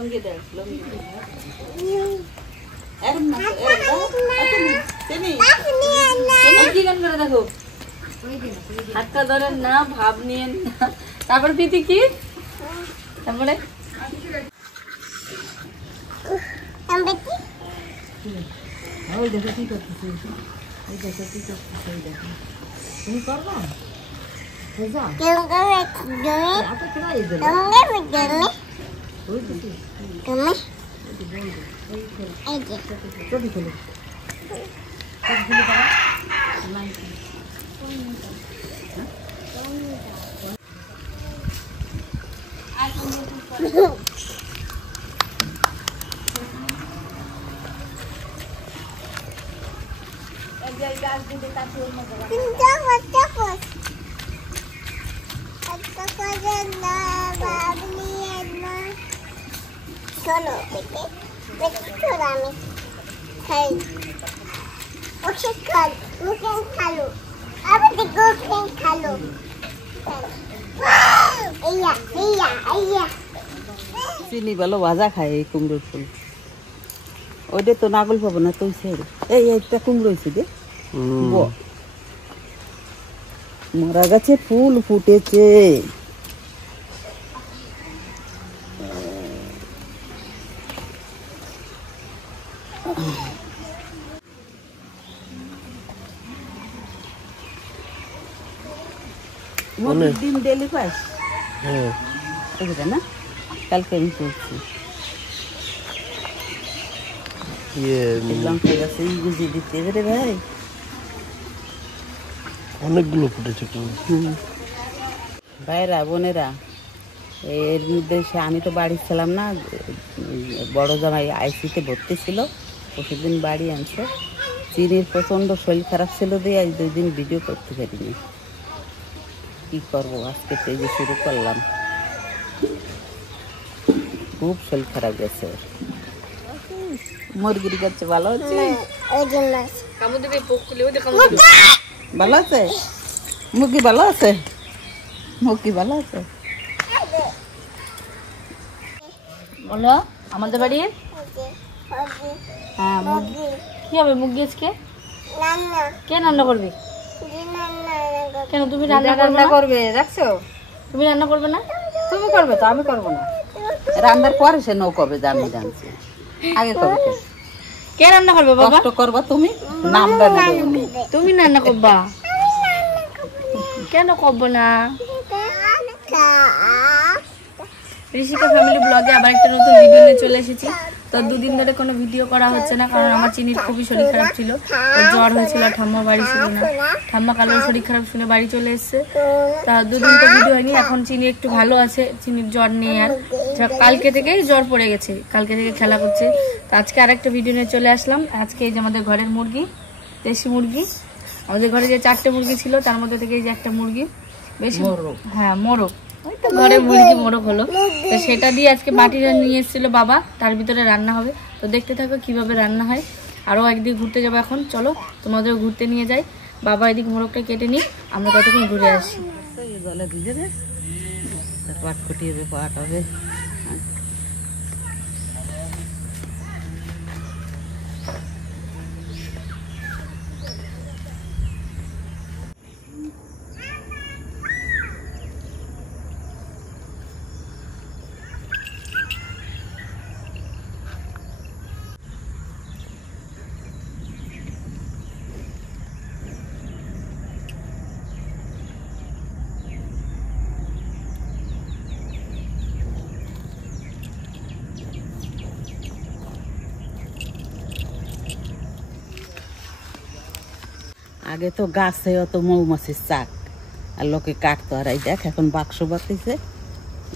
লঙ্গি দে লঙ্গি এরম না তুমি কি গান করে দেখো হাতটা ধরেন না ভাব নিয়েন তারপর প্রীতি কি তারপরে ওই দেখো কি করতেছে এই দেখো কি করতেছে এই দেখো তুমি করবা যা কেন করে আপনি ট্রাই দেন ওই দেখো তুমি এই যে কবি খোলো কবি পারা লাইন চিনি ভালো ভাজা খায় এই কুমড়োর ফুল ওইটা তো নাগল পাবো না তুই ছেড়ে এই একটা কুমড়ো হয়েছে রে মরা গাছে ফুল ফুটেছে ডিম ডেলি পাস না কালকে আমি করছি লঙ্কা গাছে গুজি দিতে রে ভাই অনেকগুলো ফুটেছে ভাইরা বোনেরা এর মধ্যে আমি তো বাড়ি ছিলাম না বড় জামাই আইসিতে ভর্তি ছিল প্রতিদিন বাড়ি আনছে চিনির প্রচণ্ড শরীর খারাপ ছিল দিয়ে আজ 2 দিন ভিডিও করতে পারিনি কি করবো আজকে তো এই যে শুরু করলাম খুব শরীর খারাপ গেছে মুরগির কাছে ভালো হচ্ছে ভালো আছে মুরগি ভালো আছে মুরগি ভালো আছে বলো আমাদের বাড়ির হ্যাঁ মুরগি কি হবে মুরগি আজকে কে রান্না করবে কেন তুমি রান্না করবে দেখছো তুমি রান্না করবে না তুমি করবে তো আমি করবো না রান্নার পরে সে নৌ করবে আমি জানছি আগে করবে কে রান্না করবে বাবা কষ্ট করবা তুমি নামটা নেবে তুমি রান্না করবা কেন করব না ঋষিকা ফ্যামিলি ব্লগে আবার একটা নতুন ভিডিও নিয়ে চলে এসেছি তো 2 দিন ধরে কোনো ভিডিও করা হচ্ছে না কারণ আমার চিনির খুবই শরীর খারাপ ছিল জ্বর হয়েছিল ঠাম্মা বাড়ি ছিল না ঠাম্মা কালোর শরীর খারাপ শুনে বাড়ি চলে এসছে তা 2 দিন তো ভিডিও হয়নি এখন চিনি একটু ভালো আছে চিনির জ্বর নেই আর কালকে থেকেই জ্বর পড়ে গেছে কালকে থেকে খেলা করছে তো আজকে আরেকটা ভিডিও নিয়ে চলে আসলাম আজকে এই যে আমাদের ঘরের মুরগি দেশি মুরগি আমাদের ঘরে যে 4টে মুরগি ছিল তার মধ্যে থেকে এই যে একটা মুরগি বেশি হ্যাঁ মোরগ ওই তো ঘরে মুরগি মোরগ হলো তো সেটা দিয়ে আজকে মাটিটা নিয়ে এসেছিল বাবা তার ভিতরে রান্না হবে তো দেখতে থাকো কিভাবে রান্না হয় আরও একদিন ঘুরতে যাবো এখন চলো তোমাদের ঘুরতে নিয়ে যাই বাবা এদিক মোরগটা কেটে নিই আমরা ততক্ষণ ঘুরে আসি জলে ভিজে রে পাট কুটিয়ে পাট হবে আগে তো গাছে অত মৌমাছির চাক আর লোকে কাটতো আর এই দেখ এখন বাক্স বাতিছে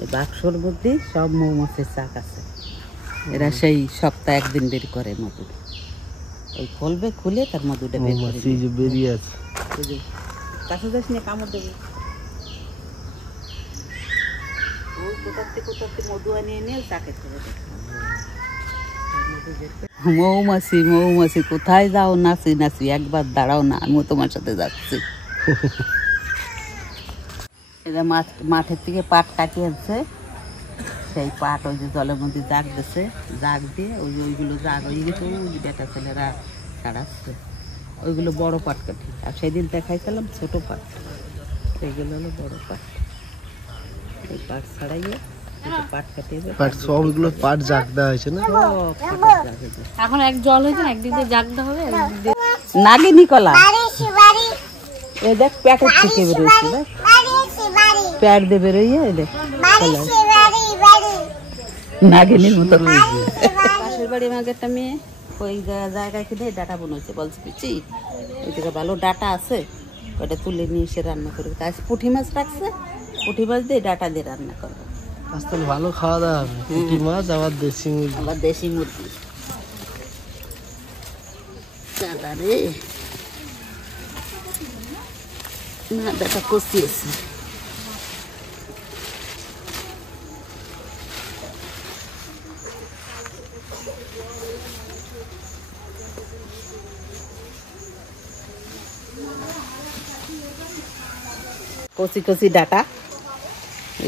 এই বাক্সর মধ্যে সব মৌমাছির চাক আছে এরা সেই সপ্তাহে একদিন বের করে মধু ওই খুলবে খুলে তার মধুটা বের করে বেরিয়ে আছে কাছে যাস নিয়ে কামড় দেবে ওই কোথাতে মধু আনিয়ে নিয়ে চাকে ছেড়ে দেখ মৌমাছি মৌমাছি কোথায় যাও নাচি নাচি একবার দাঁড়াও না আমিও তোমার সাথে যাচ্ছি এরা মাঠের থেকে পাট কাটিয়ে আনছে সেই পাট ওই যে জলের মধ্যে জাগ দিছে, জাগ দিয়ে ওইগুলো জাগ হয়ে গেছে, ওই বেটা ছেলেরা ছাড়াচ্ছে ওইগুলো বড় পাট কাঠি। আর সেদিন দেখাইছিলাম ছোট পাট, সেইগুলো হলো বড় পাট। এই পাট ছাড়াইয়ে পাট কাটিয়ে সবগুলো পাট জাগ দেওয়া হয়েছে না? এখন এক জল হয়েছে না, একদিক দিয়ে জাগ দেওয়া হবে, একদিক দিয়ে নাগিনী কলা। এই দেখ প্যাটের থেকে বেরোচ্ছে, দেখ প্যাট দিয়ে বেরোইয়ে দেখ নাগিনীর মতো। পাশের বাড়ি আমাকে একটা মেয়ে ওই জায়গায় কিনে ডাটা বনেছে, বলছে পিচি ওই থেকে ভালো ডাটা আছে, ওটা তুলে নিয়ে এসে রান্না করবে। আজ পুঁটি মাছ রাখছে, পুঁটি মাছ দিয়ে ডাটা দিয়ে রান্না করবে। আজ তাহলে ভালো খাওয়া দাওয়া হবে, পুঁটি মাছ আবার দেশি মুরগি। আবার দেশি মুরগি। দাদা রে না ডাটা কষিয়েছে। কচি কচি ডাটা,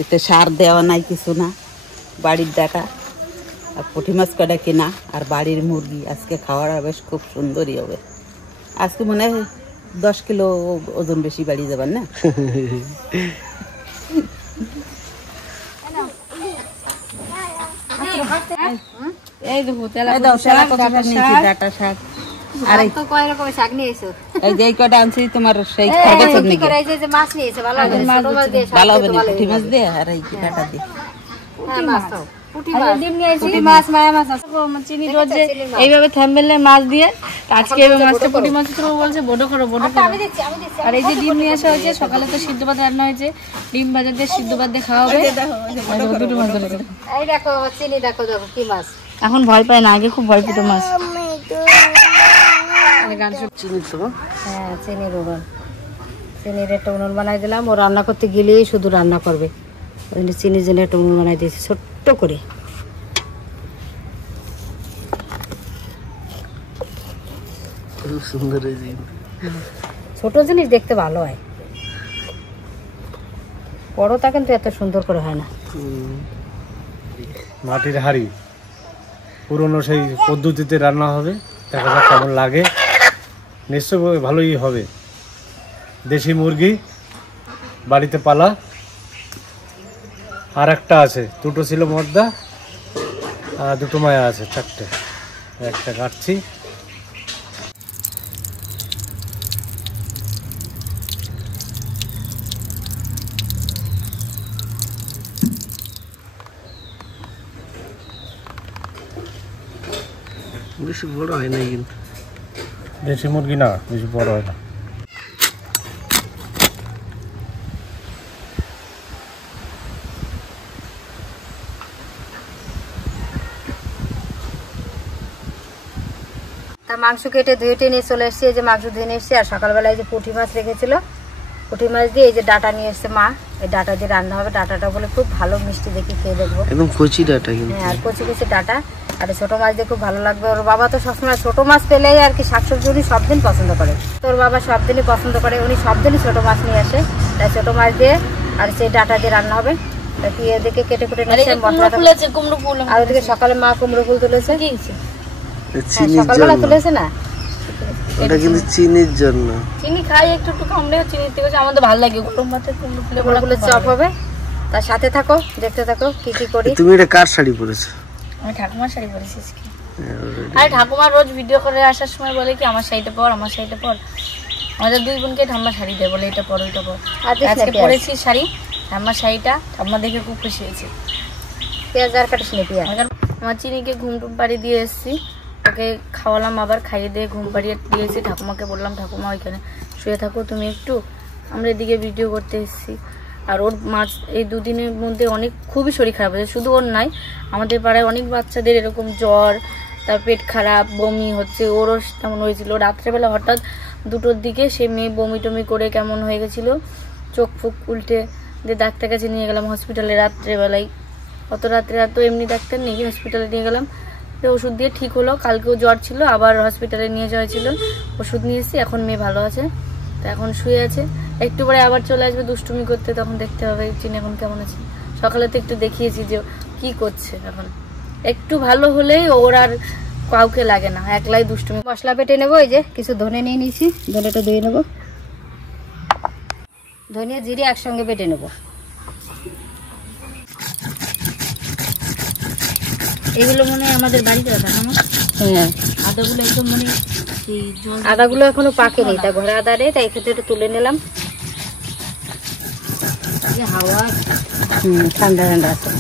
এতে সার দেওয়া নাই কিছু না, বাড়ির ডাটা। আর পুঁটি মাছ কটা কিনা আর বাড়ির মুরগি। আজকে খাওয়াটা বেশ খুব সুন্দরই হবে। আজকে মনে হয় 10 কিলো ওজন বেশি বাড়ি যাবার না? এই দেখো ডাটা শাক। আর এই যে কটা আনছি তোমার সেই খরগোশের নাকি ভালো হবে না, পুঁটি মাছ দিয়ে আর এই ডাটা দিয়ে। এইভাবে থাম্বনেলে মাছ দিয়ে আজকে মাছটা পুঁটি মাছ বলছে বড় করো বড় করো। আর এই যে ডিম নিয়ে আসা হয়েছে, সকালে তো সিদ্ধ ভাত রান্না হয়েছে, ডিম ভাজা দিয়ে সিদ্ধ ভাত দিয়ে খাওয়া হবে। দুটো মাছ ধরে এখন ভয় পায় না, আগে খুব ভয় পেত মাছ। হ্যাঁ চিনির উনুন, চিনির একটা উনুন বানাই দিলাম। ও রান্না করতে গেলেই শুধু রান্না করবে, ওই জন্য চিনির জন্য একটা উনুন বানাই দিয়েছি ছোট্ট করে। সুন্দর ছোট জিনিস দেখতে ভালো হয়, বড়টা কিন্তু এত সুন্দর করে হয় না। মাটির হাঁড়ি, পুরনো সেই পদ্ধতিতে রান্না হবে, দেখা যাক কেমন লাগে। নিশ্চয় ভালোই হবে। দেশি মুরগি বাড়িতে পালা, আর একটা আছে, দুটো ছিল মর্দা আর দুটো মায়া আছে, 4টে। একটা কাটছি। বেশি বড় হয় না কিন্তু, দেশি মুরগি না, বেশি বড় হয় না। তা মাংস কেটে ধুয়ে নিয়ে চলে এসেছি। এই যে মাংস ধুয়ে নিয়ে এসেছি, আর সকালবেলায় যে পুঁটি মাছ রেখেছিল, পুঁটি মাছ দিয়ে এই যে ডাটা নিয়ে এসছে মা, এই ডাটা দিয়ে রান্না হবে। ডাটাটা বলে খুব ভালো মিষ্টি, দেখি খেয়ে দেখবো। একদম কচি ডাটা কিন্তু। হ্যাঁ, আর কচি কচি ডাটা। আর ছোট মাছ দিয়ে খুব ভালো লাগবে। ওর বাবা তো সবসময় ছোট মাছ পেলেই আর কি শাকসবজি উনি সব দিন পছন্দ করে। তোর বাবা সব দিনই পছন্দ করে, উনি সব দিনই ছোট মাছ নিয়ে আসে। তাই ছোট মাছ দিয়ে আর সেই ডাটা দিয়ে রান্না হবে। এদিকে কেটে কুটে নিচ্ছে আর ওদিকে সকালে মা কুমড়ো ফুল তুলেছে। সকালবেলা তুলেছে না, ওটা কিন্তু চিনির জন্য। চিনি খাই একটু একটু কম রেখে, চিনি থেকে আমাদের ভালো লাগে। গরম ভাতে কুমড়ো ফুলের চপ হবে। তার সাথে থাকো, দেখতে থাকো কি কি করি। তুমি এটা কার শাড়ি পরেছো? আমি ঠাকুমার শাড়ি পরেছি। আর ঠাকুমা রোজ ভিডিও করে আসার সময় বলে কি আমার শাড়িটা পর, আমার শাড়িটা পর। আমাদের দুই বোনকে ঠাম্মা শাড়ি দেয়, বলে এটা পর ওইটা পর। আজকে পরেছি শাড়ি, ঠাম্মার শাড়িটা। ঠাম্মা দেখে খুব খুশি হয়েছে। পেঁয়াজ আর কাটিস নি পেঁয়াজ। আমার চিনিকে ঘুম টুম পাড়ি দিয়ে এসেছি, ওকে খাওয়ালাম, আবার খাইয়ে দিয়ে ঘুম পাড়িয়ে দিয়েছি। ঠাকুমাকে বললাম ঠাকুমা ওইখানে শুয়ে থাকো তুমি একটু, আমরা এদিকে ভিডিও করতে এসেছি। আর ওর মাছ এই দুদিনের মধ্যে খুবই শরীর খারাপ হয়েছে। শুধু ওর নয়, আমাদের পাড়ায় অনেক বাচ্চাদের এরকম জ্বর, তার পেট খারাপ, বমি হচ্ছে। ওরও তেমন হয়েছিল। রাত্রেবেলা হঠাৎ 2টোর দিকে সে মেয়ে বমি টমি করে কেমন হয়ে গেছিলো, চোখ ফুক উল্টে দিয়ে ডাক্তার কাছে নিয়ে গেলাম হসপিটালে রাত্রেবেলায়। অত রাত্রে তো এমনি ডাক্তার নেই, হসপিটালে নিয়ে গেলাম। তো ওষুধ দিয়ে ঠিক হলো। কালকেও জ্বর ছিল, আবার হসপিটালে নিয়ে যাওয়া ছিল, ওষুধ নিয়ে এসেছি। এখন মেয়ে ভালো আছে, তো এখন শুয়ে আছে। একটু পরে আবার চলে আসবে দুষ্টুমি করতে, তখন দেখতে হবে চিনি এখন কেমন আছে। সকালে তো একটু দেখিয়েছি যে কি করছে এখন। একটু ভালো হলেই ওর আর কাউকে লাগে না, একলাই দুষ্টুমি। মশলা বেটে নেবো, এই যে কিছু ধনে নিয়ে নিয়েছি, ধনেটা ধুয়ে নেবো। ধনিয়া জিরে একসঙ্গে বেটে নেবো। এগুলো মনে হয় আমাদের বাড়িতে রাখা না? হ্যাঁ, আদাগুলো একদম মানে এই জল আদাগুলো এখনো পাকেনি, তা ঘরে আদা রে, তাই এক্ষেত্রে একটু তুলে নিলাম। যে হাওয়া ঠান্ডা ঠান্ডা আছে।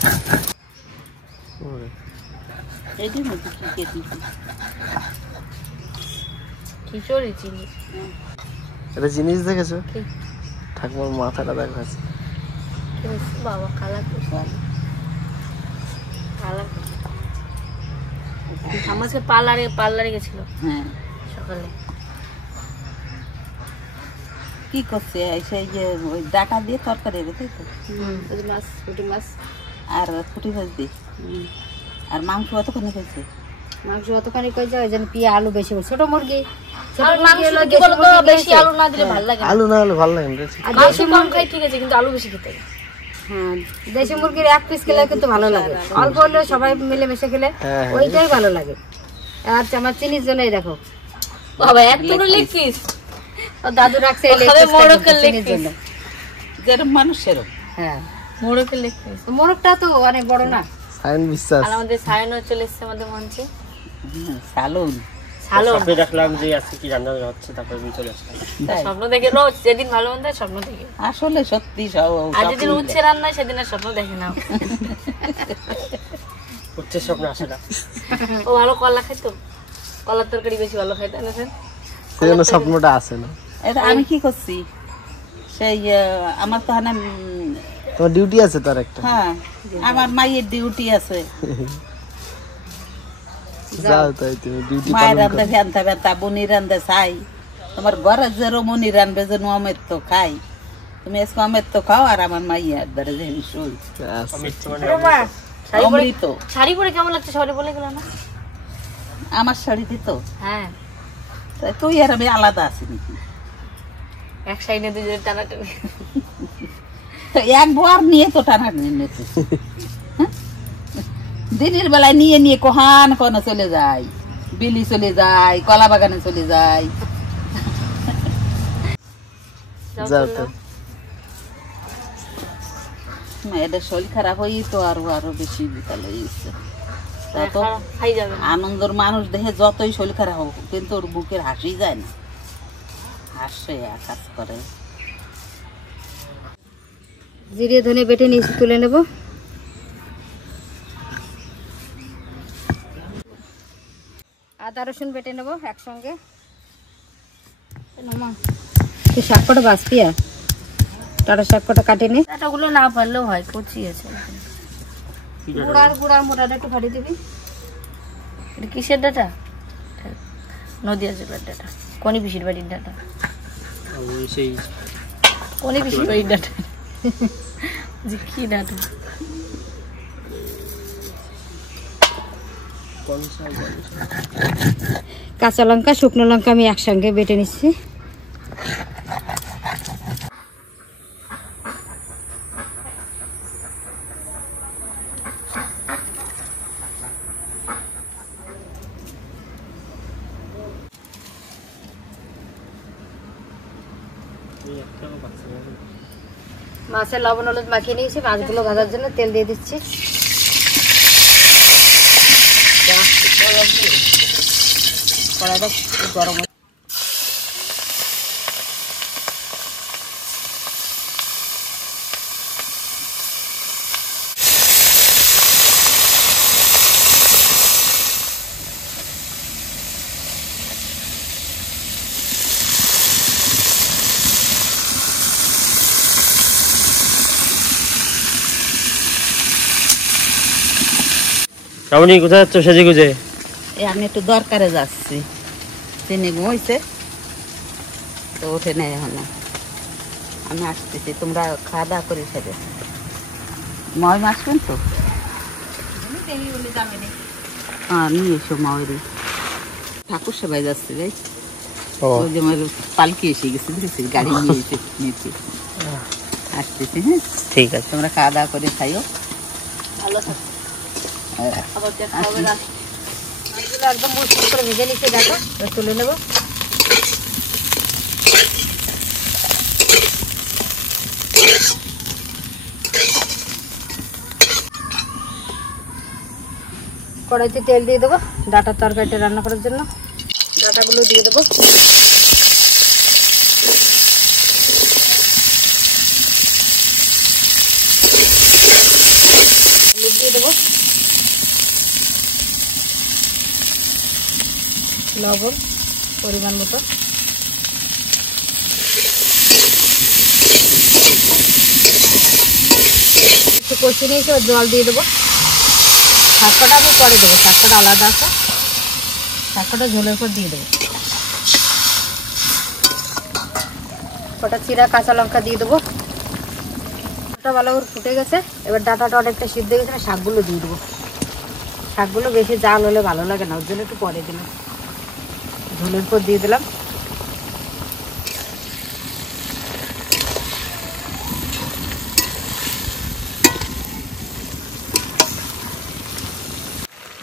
এটির মধ্যে কি দিচ্ছি খিচুড়ি চিনি। এটা জিনিস দেখেছো? কি? ঠাকুমার মাথাটা দেখাচ্ছে। বাবা কালা কালা আমার সে পার্লারে গেছিল হ্যাঁ সকালে। কি করছে সেই যে ওই ডাটা দিয়ে তরকারি হবে তাই তো, মাছ, পুঁটি মাছ, আর ফুটি ভাজবি, আর মাংস অতখানি খাইছে। মাংস অতখানি কই যায়, ওই জন্য পিয়া আলু বেশি, ছোট মুরগি। আর মাংস কি বলো তো, বেশি আলু না দিলে ভালো লাগে না। আলু না হলে ভালো লাগে না। আর মাংস কম খাই ঠিক আছে, কিন্তু আলু বেশি খেতে হয়। হ্যাঁ, দেশি মুরগির এক পিস খেলে কিন্তু ভালো লাগে, অল্প হলেও সবাই মিলে মিশে খেলে হ্যাঁ, ওইটাই ভালো লাগে। আর আমার চিনির জন্যই দেখো বাবা এক টুকরো লেগ পিস ও দাদু রাখছে এই leg ওখানে piece টা মোরগের leg চিনির piece। জন্য। যেরকম মানুষ সেরকম। হ্যাঁ, মোরগের লেগ পিস। মোরগটা তো অনেক বড় না। সাইন বিশ্বাস। আর আমাদের সায়নও চলে এসছে আমাদের মঞ্চে। সালুন ভালো আপনি দেখলাম যে আজকে কি রান্না হচ্ছে, তারপরে আমি চলে আসলাম। স্বপ্ন দেখে রোজ, যেদিন ভালো মন্দ হয় স্বপ্ন দেখে। আসলে সত্যি সব আর যেদিন উচ্ছে রান্না হয় সেদিন আর স্বপ্ন দেখে না। উচ্চের স্বপ্ন আসে না। ও ভালো কলা খাইতো, কলার তরকারি বেশি ভালো খাইতো না স্যার? সেজন্য স্বপ্নটা আসে না। এটা আমি কি করছি সেই আমার তো হানা তোমার ডিউটি আছে তার একটা। হ্যাঁ আমার মায়ের ডিউটি আছে, যাও তাই তুমি ডিউটি মায়ের পালন রান্ধে করো। ভ্যানতা ভ্যানতা বনি রান্ধে চাই, তোমার ঘরে যে রমনি রান্ধবে যে আমের তো খাই, তুমি আজকে আমের তো খাও আর আমার মাইয়ার দ্বারা যেন শুই আচ্ছা। অমৃত। শাড়ি পরে কেমন লাগছে সবাই বলে গেল না? আমার শাড়ি দিত, হ্যাঁ, তাই তুই আর আমি আলাদা আছি নাকি? এক সাইডে দুজনে টানাটানি। তো এক বার নিয়ে তো টানা নিতে দিনের বেলায় নিয়ে নিয়ে কোহান কোনে চলে যায়, বিলি চলে যায়, কলা বাগানে চলে যায়। যাও তাই। মেয়েদের শরীর খারাপ হয়েই তো আরো বেশি বিকাল হয়েছে। তা তো খাই যাবে না। আনন্দর মানুষ দেখে যতই শরীর খারাপ হোক, কিন্তু ওর বুকের হাসি যায় না, হাসে কাজ করে। জিরে ধনে বেটে নিয়েছি, তুলে নেব। আদা রসুন বেটে নেব একসঙ্গে। শাক কটা বাঁচবি, টাটা শাক কটা কাটে নে। ডাটাগুলো না পারলেও হয়, কচি আছে। গুড়ার মোটাটা একটু ফাটিয়ে দিবি। এটা কিসের ডাটা? নদিয়া জেলার ডাটা, কোনি পিসির বাড়ির ডাটা। সেই কোনি পিসির বাড়ির ডাটা। যে কি ডাটা? কাঁচা লঙ্কা শুকনো লঙ্কা আমি একসঙ্গে বেটে নিচ্ছি। মাছের লবণ হলুদ মাখিয়ে নিয়েছি, মাছগুলো ভাজার জন্য তেল দিয়ে দিচ্ছি। কড়াইটা গরম রামনি কোথায় যাচ্ছ সেজে গুজে? আমি একটু দরকারে যাচ্ছি, চিনি ঘুমাইছে তো ওঠে নেই এখনো, আমি আসতেছি, তোমরা খাওয়া দাওয়া করে সেরে ময় আসবেন তো? হ্যাঁ নিয়ে এসো মায়েরই, ঠাকুর সেবাই যাচ্ছে ভাই। ওই যে আমার পালকি এসে গেছে, বুঝেছি গাড়ি নিয়ে এসে নিয়েছি, আসতেছি। হ্যাঁ, ঠিক আছে। তোমরা খাওয়া দাওয়া করে খাইও। ভালো থাকো। আবার দেখা হবে রাত। মাছগুলো একদম মসৃণ করে ভেজে নিচ্ছে, দেখো এবার তুলে নেবো। কড়াইতে তেল দিয়ে দেবো ডাটার তরকারিটা রান্না করার জন্য। ডাটাগুলো দিয়ে দেবো। হলুদ দিয়ে দেবো, লবণ পরিমাণ মতো, একটু কষিয়ে নিয়েছি, জল দিয়ে দেবো। শাকটা আমি পরে দেবো, শাকটা আলাদা আছে, শাকটা ঝোলের পর দিয়ে দেবো। কটা চিরা কাঁচা লঙ্কা দিয়ে দেবো। ভালো করে ফুটে গেছে, এবার ডাটাটা অনেকটা সিদ্ধ হয়ে গেছে, শাকগুলো দিয়ে দেবো। শাকগুলো বেশি জাল হলে ভালো লাগে না, ওর জন্য একটু পরে দিলাম। ঝোলের পর দিয়ে দিলাম।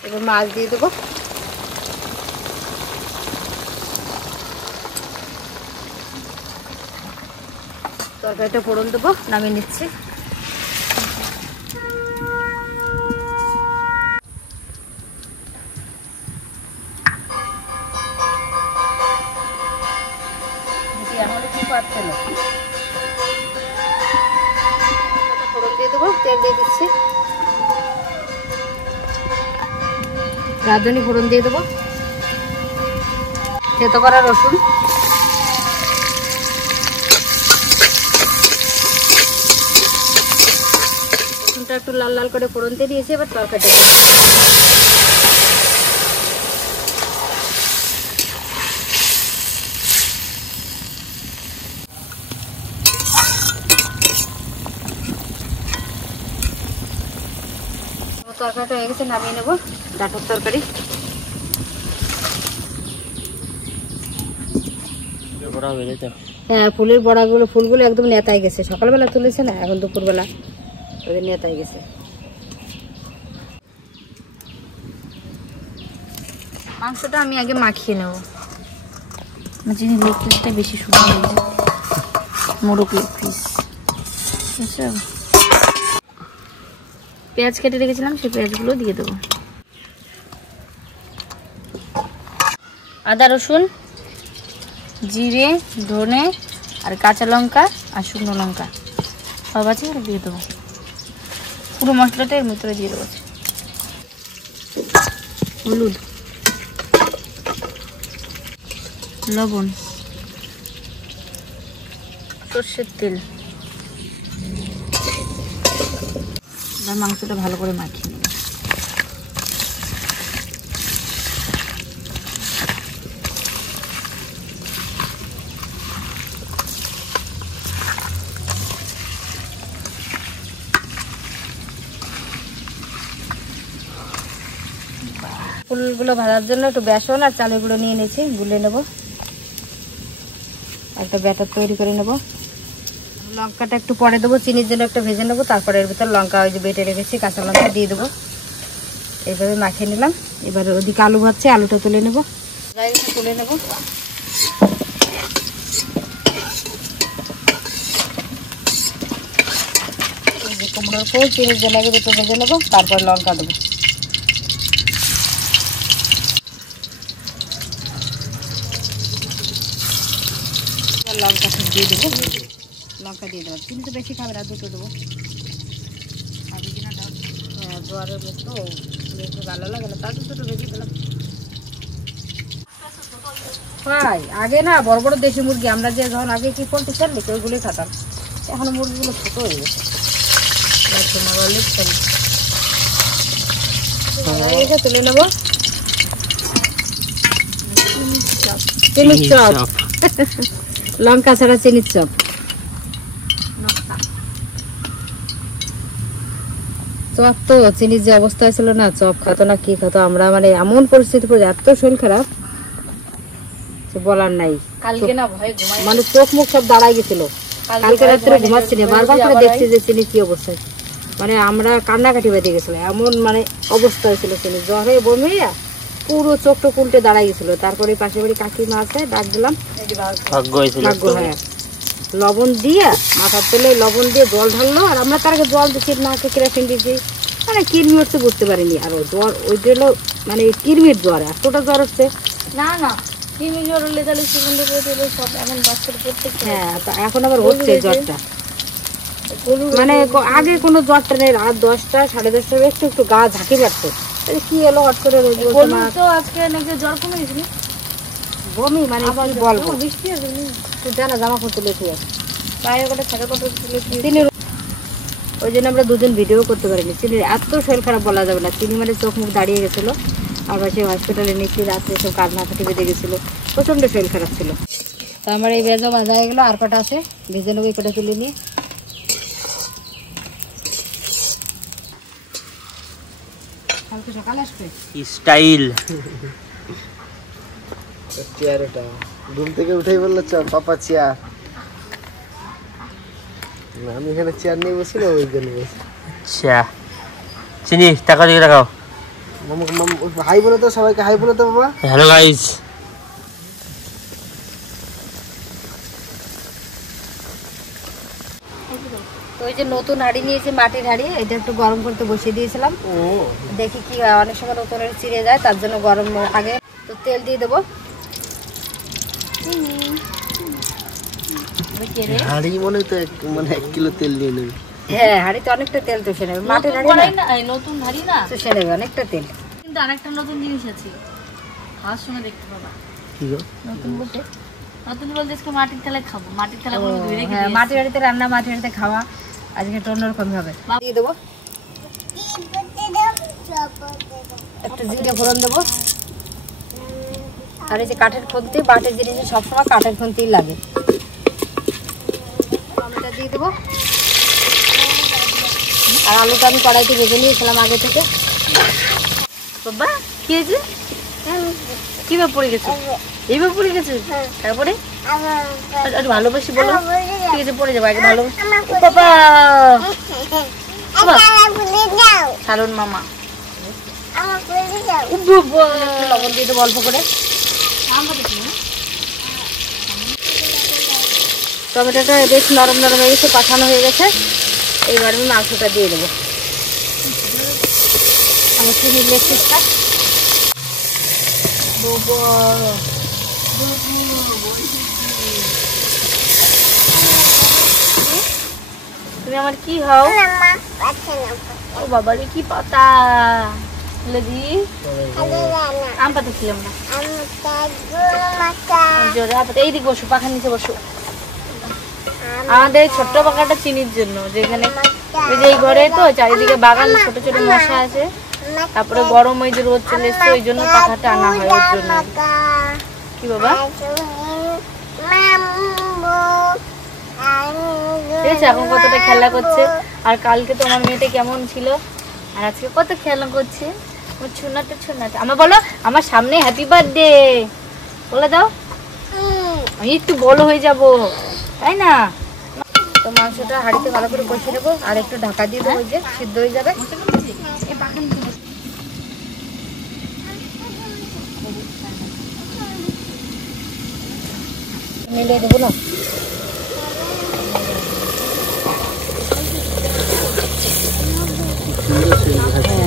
এবার মাছ দিয়ে দেবো। তরকারিটা ফোড়ন দেবো, নামিয়ে নিচ্ছি। ফোড়ন দিয়ে দেবো, তেল দিয়ে দিচ্ছি। রাঁধুনি ফোড়ন দিয়ে দেবো, থেতো করা রসুন, রসুনটা একটু লাল লাল করে ফোড়ন দিয়ে দিয়েছি। এবার তরকারিটা তরকারিটা হয়ে গেছে, নামিয়ে নেবো। ডাঁটার তরকারি হ্যাঁ, ফুলের ফুলগুলো একদম নেতায় গেছে। সকালবেলা তুলেছে না, এখন দুপুরবেলা ওদের নেতায় গেছে। মাংসটা আমি আগে মাখিয়ে নেবো। আমার চিনি লেগ পিসটা বেশি সুন্দর লাগছে, মোরগ লেগ পিস। বুঝছো, পেঁয়াজ কেটে রেখেছিলাম, সেই পেঁয়াজগুলো দিয়ে দেবো। আদা রসুন জিরে ধনে আর কাঁচা লঙ্কা আর শুকনো লঙ্কা সব আছে, আর দিয়ে দেবো। পুরো মশলাটা এর ভিতরে দিয়ে দেবো। হলুদ লবণ সর্ষের তেল, এবার মাংসটা ভালো করে মাখিয়ে নেব। ফুলগুলো ভাজার জন্য একটু বেসন আর চালের গুঁড়ো নিয়ে নিয়েছি, গুলে নেব। একটা ব্যাটার তৈরি করে নেব। লঙ্কাটা একটু পরে দেবো, চিনির জন্য একটা ভেজে নেবো। তারপরে এর ভিতর লঙ্কা ওই যে বেটে রেখেছি কাঁচা লঙ্কা দিয়ে দেবো। এইভাবে মাখিয়ে নিলাম। এবার ওদিকে আলু ভাজছে, আলুটা তুলে নেব। তুলে নেব। কুমড়োর ফুল চিনির জন্য আগে দুটো ভেজে নেবো, তারপর লঙ্কা দেবো। লঙ্কা দিয়ে দেবো, লঙ্কা দিয়ে দেবো। চিনি তো বেশি খাবে না, দুটো দেবো। জোয়ারের মতো বেশি ভালো লাগে না, তার দুটো ভেজে দিলাম। ভাই আগে না বড় বড় দেশি মুরগি, আমরা যে যখন আগে কি পোল্ট্রি ছাড়লি ওইগুলোই খাতাম। এখন মুরগিগুলো ছোট হয়ে গেছে। তুলে নেবো। চিনির চপ, লঙ্কা ছাড়া চিনির চপ। চপ তো চিনির যে অবস্থা ছিল না, চপ খাতো না কি খাতো। আমরা মানে এমন পরিস্থিতি পড়ে এত শরীর খারাপ বলার নাই। কালকে না ভয়ে ঘুমাই, মানে চোখ মুখ সব দাঁড়াই গেছিল। কালকে রাত্রে ঘুমাচ্ছি না, বারবার করে দেখছি যে চিনি কি অবস্থায়। মানে আমরা কান্নাকাটি বেঁধে গেছিল, এমন মানে অবস্থা হয়েছিল চিনি, জ্বরে বমি পুরো চোখ টোক উল্টে দাঁড়াই গেছিল। তারপরে পাশের বাড়ি কাকিমা আছে, ডাক দিলাম, ভাগ্য হ্যাঁ, লবণ দিয়ে মাথার তেলে লবণ দিয়ে জল ঢাললো। আর আমরা তার আগে জল দিচ্ছি, নাকে কেরাসিন দিয়েছি, মানে কিরমি হচ্ছে বুঝতে পারিনি। আর জ্বর ওই হলো মানে কিরমির জ্বর, এতটা জ্বর হচ্ছে। না না কিমি জ্বর হলে তাহলে সুগন্ধ করে দিলে সব এখন বাচ্চার প্রত্যেক হ্যাঁ, তা এখন আবার হচ্ছে জ্বরটা। মানে আগে কোনো জ্বরটা নেই, রাত 10টা 10:30 একটু একটু গা ঝাঁকি পারতো, কি এলো হট করে তো আজকে নাকি জ্বর কমে গেছিল বমি, মানে কি বলবো, বৃষ্টি আছে তুই জানা জামা কাপড় তুলে ঠিক আছে বাইরে করে ছাড়া কত চিনি। ওই জন্য আমরা দুদিন ভিডিও করতে পারিনি। চিনির এত শরীর খারাপ বলা যাবে না, চিনি মানে চোখ মুখ দাঁড়িয়ে গেছিলো। আবার সে হসপিটালে নিচ্ছি, রাত্রে সব কান্নাকাটি বেঁধে গেছিলো, প্রচণ্ড শরীর খারাপ ছিল। তো আমার এই ভেজা ভাজা হয়ে গেলো, আর কটা আছে ভেজে নেবো, এই কটা তুলে নিয়ে। কালকে সকালে আসবে স্টাইল চেয়ার, ওটা ঘুম থেকে উঠেই বললো চল পাপা চেয়ার। না, আমি এখানে চেয়ার নিয়ে বসি না, ওই জন্য বসি। আচ্ছা চিনি টাকা দিয়ে রাখাও। হাই বলে তো, সবাইকে হাই বলে তো বাবা। হ্যালো গাইস, তো ওই যে নতুন হাঁড়ি নিয়েছি, মাটির হাঁড়ি, এটা একটু গরম করতে বসিয়ে দিয়েছিলাম। দেখি কি অনেক সময় নতুনের চিড়ে যায়, তার জন্য গরম আগে। তো তেল দিয়ে দেবো, হাঁড়ি মনে তো মানে 1 কিলো তেল নিয়ে নেবে। হ্যাঁ হাঁড়িতে অনেকটা তেল চষে নেবে, মাটির হাঁড়ি না, নতুন হাড়ি না চষে নেবে অনেকটা তেল। কিন্তু আরেকটা নতুন জিনিস আছে, খাওয়ার সময় দেখতে পাবা। কি গো? নতুন বলতে আজকে মাটির তেলে খাবো, মাটির তেলে কোনো ধুয়ে রেখে হ্যাঁ, মাটির হাঁড়িতে রান্না, মাটির হাঁড়িতে খাওয়া, আজকে একটু অন্যরকম হবে। দিয়ে দেবো একটু জিরে ফোড়ন দেবো। আর এই যে কাঠের খুন্তি, বাটের জিনিসে সবসময় কাঠের খুন্তিই লাগে। টমেটো দিয়ে দেবো। আর আলুটা আমি কড়াইতে ভেজে নিয়েছিলাম আগে থেকে। বাবা কি হয়েছে, কিভাবে পড়ে গেছে, এইভাবে পড়ে গেছে, তারপরে একটু ভালোবাসি বলো, ঠিক আছে পড়ে যাবো, আগে ভালোবাসি। ও বাবা সালন মামা, লবণ দিয়ে দেবো অল্প করে। টমেটোটা বেশ নরম নরম হয়ে গেছে, পাঠানো হয়ে গেছে। এইবার আমি মাংসটা দিয়ে দেবো, আমার চিনির লেগ পিসটা। তুমি আমার কি হও, ও বাবা রে কি পাতা দি, আম পাতা ছিলাম না, জোরে হাত এইদিকে বসো, পাখার নিচে বসো। আমাদের ছোট্ট পাখাটা চিনির জন্য, যেখানে ওই যে এই ঘরে তো চারিদিকে বাগান, ছোট ছোট মশা আছে, তারপরে গরম ওই যে রোদ চলে এসছে, ওই জন্য পাখাটা আনা হয় ওর জন্য। কি বাবা ঠিক আছে, এখন কতটা খেলা করছে। আর কালকে তো আমার মেয়েটা কেমন ছিল, আর আজকে কত খেলা করছে। আমার ছোনাটা ছোনাটা, আমার বলো আমার সামনে হ্যাপি বার্থডে বলে দাও, আমি একটু বড় হয়ে যাব তাই না। তো মাংসটা হাঁড়িতে ভালো করে কষিয়ে দেবো, আর একটু ঢাকা দিয়ে দেবো, ওই যে সিদ্ধ হয়ে যাবে। মিলিয়ে দেবো না,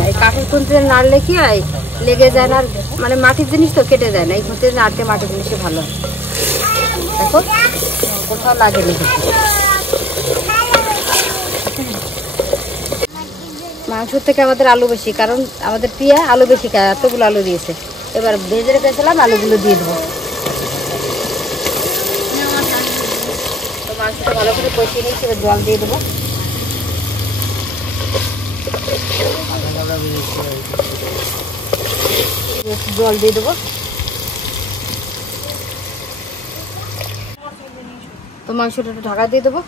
এই কাঠের খুন্তিতে নাড়লে কি হয়, লেগে যায় না, মানে মাটির জিনিস তো কেটে যায় না, এই খুন্তিতে নাড়তে মাটির জিনিসই ভালো হয়। দেখো কোথাও লাগেনি। মাংসর থেকে আমাদের আলু বেশি, কারণ আমাদের পিয়া আলু বেশি খায়, এতগুলো আলু দিয়েছে। এবার ভেজে রেখেছিলাম, আলুগুলো দিয়ে দেবো। তো মাংসটা ভালো করে কষিয়ে নিয়েছি, এবার জল দিয়ে দেবো। জল দিয়ে দেবো। তো মাংসটা একটু ঢাকা দিয়ে দেবো।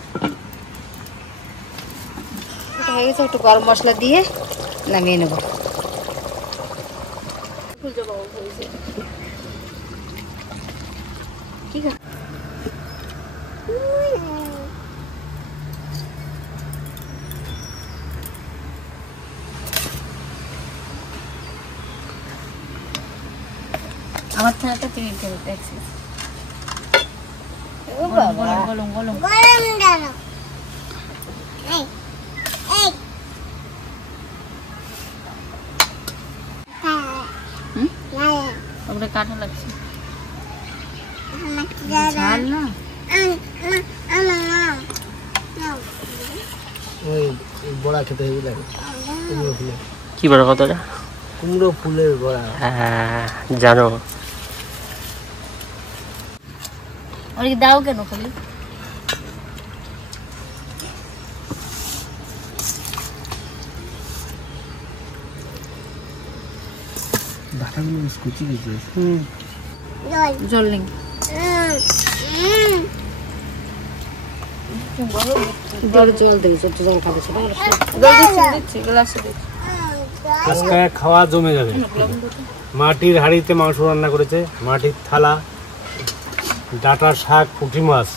হয়ে গেছে, একটু গরম মশলা দিয়ে নামিয়ে নেব। ঠিক আছে, বিছানাটা চিনি খেয়ে দেখছি ও বাবা গলম গলম ওগুলো কাটা লাগছে ঝাল না ওই বড়া খেতে হেবি লাগে কুমড়ো ফুলের কি বড় কথাটা? কুমড়ো ফুলের বড়া। হ্যাঁ জানো। ওই দাও কেন খালি ডাটাগুলো কুচি কুচি জল নেই জল দিয়েছে একটু জল খাবে সেটা দিচ্ছি গ্লাসে দিচ্ছি আজকে খাওয়া জমে যাবে। মাটির হাঁড়িতে মাংস রান্না করেছে, মাটির থালা, ডাঁটার শাক, পুঁটি মাছ,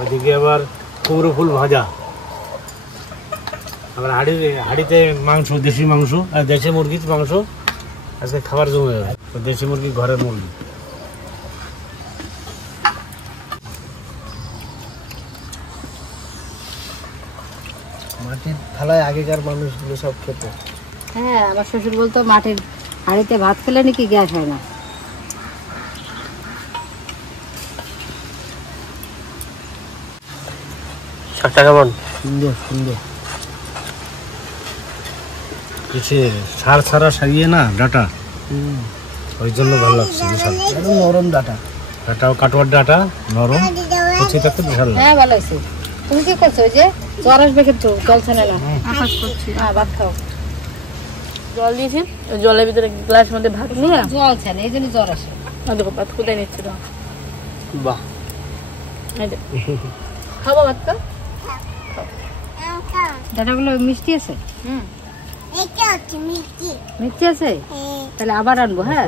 ওদিকে আবার কুমড়ো ফুল ভাজা, আবার হাঁড়িতে মাংস, দেশি মাংস আর দেশি মুরগির মাংস। আজকে খাবার জমে যাবে। দেশি মুরগি ঘরের মুরগি। মাটির থালায় আগেকার মানুষগুলো সব খেত। হ্যাঁ আমার শ্বশুর বলতো মাটির হাঁড়িতে ভাত খেলে নাকি গ্যাস হয় না। শাকটা কেমন? সুন্দর সুন্দর। কিছু সার ছাড়া সারিয়ে না ডাটা, ওই জন্য ভালো লাগছে। বিশাল একদম নরম ডাটা। ডাটাও কাটোয়ার ডাটা নরম, কুচিটা তো বিশাল লাগে। হ্যাঁ ভালো হয়েছে। তুমি কি করছো? ওই যে জ্বর আসবে কিন্তু জল ছানে না। আকাশ করছি হ্যাঁ ভাত খাও। জল দিয়েছি জলের ভিতরে গ্লাস মধ্যে ভাত নিয়ে জল ছানে এই জন্য জ্বর আসে। দেখো ভাত কোথায় নিচ্ছি তো বাহ খাবো ভাতটা ডাটাগুলো মিষ্টি আছে? হুম মিষ্টি আছে? তাহলে আবার আনবো। হ্যাঁ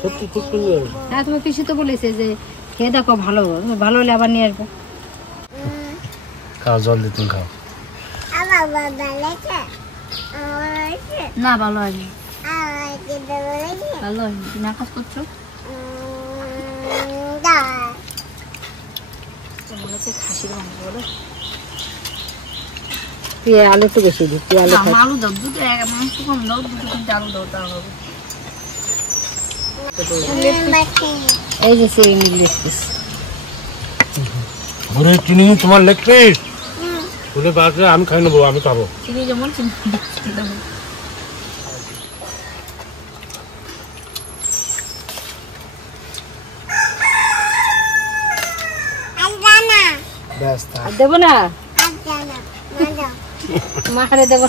সত্যি খুব সুন্দর। হ্যাঁ তুমি পিসি তো বলেছে যে খেয়ে দেখো ভালো, ভালো হলে আবার নিয়ে আসবো। খাও, জল দিয়ে তুমি খাও। না ভালো হয়নি ভালো হয়নি। তুমি আকাশ করছো মনে হচ্ছে খাসির মাংস বলো। তুই আলু একটু বেশি দিই, তুই আলু খাই। আলু দাও দুটো মাংস কম দাও, দুটো তিনটে আলু দাও তা হবে। এই যে সেই লেগ পিস। ওরে চিনি তোমার লেগ পিস বলে বাসে আমি খাই নেবো, আমি খাবো। চিনি যেমন চিনি ব্যাস আর দেবো না, মাখারে দেবো।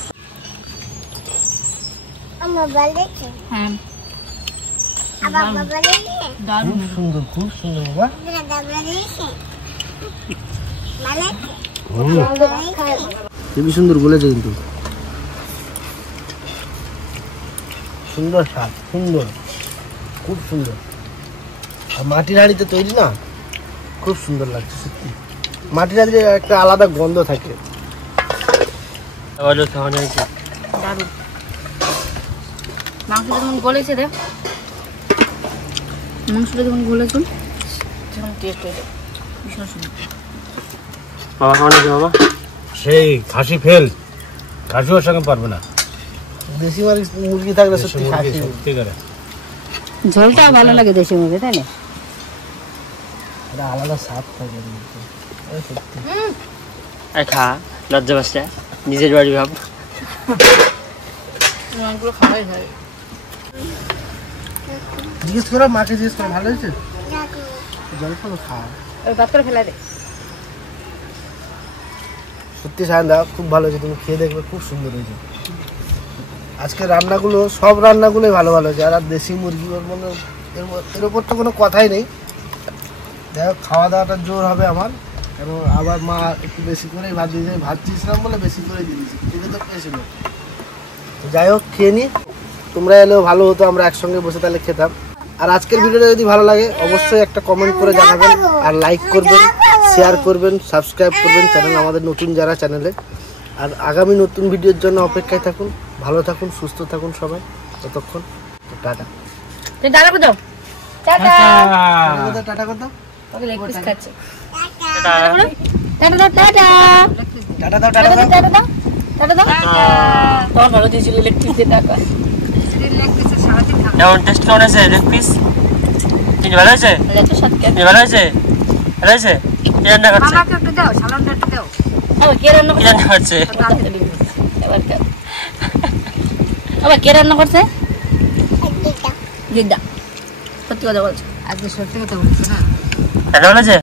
হ্যাঁ খুব সুন্দর, খুব সুন্দর বাবা। খুবই সুন্দর বলেছে কিন্তু। সুন্দর স্বাদ, সুন্দর, খুব সুন্দর। আর মাটির হাঁড়িতে তৈরি না, খুব সুন্দর লাগছে সত্যি। মাটির হাঁড়িতে একটা আলাদা গন্ধ থাকে। আবারও খাওয়া যায় কি? দারুণ মাংসটা যখন গলেছে দেখ, মাংসটা যখন গলেছে যখন টেস্ট হয়ে যায় ভীষণ সুন্দর। বাবা খাওয়া নাকি বাবা? সেই খাসি ফেল, খাসিও সঙ্গে পারবে না। দেশি মুরগি থাকলে সত্যি দেশি মুরগি খাসি। সত্যিকারে ঝোলটাও ভালো লাগে দেশি মুরগি, তাই না? একটা আলাদা স্বাদ থাকে এর মধ্যে। এ সত্যি। আর খা, লজ্জা পাচ্ছে, নিজের বাড়ি ভাব। মাংসগুলো খাওয়াই হয়। জিজ্ঞেস করো মাকে, জিজ্ঞেস করো ভালো হয়েছে? জল খাবো, খাও। ওই ভাত করে ফেলা দে। সত্যি সায়নদা খুব ভালো হয়েছে, তুমি খেয়ে দেখবে, খুব সুন্দর হয়েছে। আজকে রান্নাগুলো, সব রান্নাগুলোই ভালো ভালো হয়েছে। আর দেশি মুরগি ওর মনে এর ওপর তো কোনো কথাই নেই। দেখো খাওয়া দাওয়াটা জোর হবে আমার, কেন আবার মা একটু বেশি করেই ভাত দিয়েছে। ভাত দিয়েছিলাম বলে বেশি করে দিয়েছি, খেতে তো পেয়েছিল। যাই হোক খেয়ে নি, তোমরা এলেও ভালো হতো, আমরা একসঙ্গে বসে তাহলে খেতাম। আর আজকের ভিডিওটা যদি ভালো লাগে অবশ্যই একটা কমেন্ট করে জানাবেন, আর লাইক করবেন, শেয়ার করবেন, সাবস্ক্রাইব করবেন চ্যানেল, আমাদের নতুন যারা চ্যানেলে। আর আগামী নতুন ভিডিওর জন্য অপেক্ষায় থাকুন। ভালো থাকুন, সুস্থ থাকুন সবাই। ততক্ষণ টাটা। তুই টাটা করে দাও। টাটা। টাটা কর দাও ওকে লেগ পিস খাচ্ছে। টাটা। টাটা দাও, টাটা। টাটা দাও টাটা দাও, টাটা দাও। টাটা দাও। তোমার ভালো দিয়েছিল লেগ পিস দিয়ে টাকা। কেমন টেস্ট কেমন আছে লেগ পিস? কি ভালো হয়েছে? এত সৎকার। কি ভালো হয়েছে? ভালো হয়েছে? কি রান্না করছে? একটু দাও, সালামটা একটু দাও। আবার কে রান্না কি করছে? রান্না করছে? এবার কে? আবার কে রান্না করছে? দিদা। সত্যি কথা বলছো। আজকে সত্যি কথা বলছি না। ভালো হয়েছে?